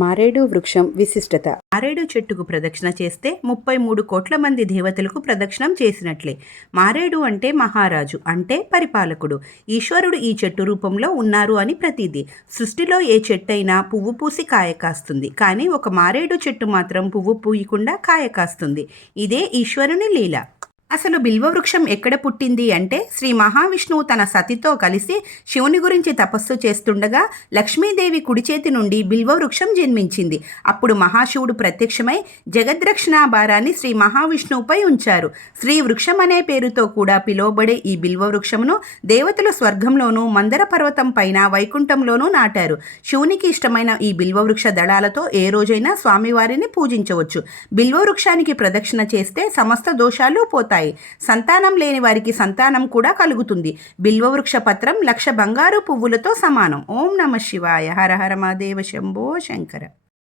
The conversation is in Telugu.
మారేడు వృక్షం విశిష్టత. మారేడు చెట్టుకు ప్రదక్షిణ చేస్తే 33 కోట్ల మంది దేవతలకు ప్రదక్షిణం చేసినట్లే. మారేడు అంటే మహారాజు, అంటే పరిపాలకుడు. ఈశ్వరుడు ఈ చెట్టు రూపంలో ఉన్నారు అని ప్రతీది. సృష్టిలో ఏ చెట్టైనా పువ్వు పూసి కాయ కాస్తుంది, కానీ ఒక మారేడు చెట్టు మాత్రం పువ్వు పూయకుండా కాయ కాస్తుంది. ఇదే ఈశ్వరుని లీల. అసలు బిల్వవృక్షం ఎక్కడ పుట్టింది అంటే, శ్రీ మహావిష్ణువు తన సతితో కలిసి శివుని గురించి తపస్సు చేస్తుండగా లక్ష్మీదేవి కుడి చేతి నుండి బిల్వవృక్షం జన్మించింది. అప్పుడు మహాశివుడు ప్రత్యక్షమై జగద్రక్షణ భారాన్ని శ్రీ మహావిష్ణువుపై ఉంచారు. శ్రీ వృక్షం అనే పేరుతో కూడా పిలువబడే ఈ బిల్వవృక్షమును దేవతలు స్వర్గంలోనూ, మందర పర్వతం పైన వైకుంఠంలోనూ నాటారు. శివునికి ఇష్టమైన ఈ బిల్వవృక్ష దళాలతో ఏ రోజైనా స్వామివారిని పూజించవచ్చు. బిల్వవృక్షానికి ప్రదక్షిణ చేస్తే సమస్త దోషాలు పోతాయి. సంతానం లేని వారికి సంతానం కూడా కలుగుతుంది. బిల్వవృక్ష పత్రం 1,00,000 బంగారు పువ్వులతో సమానం. ఓం నమ శివాయ. హర హర మహాదేవ శంభో శంకర.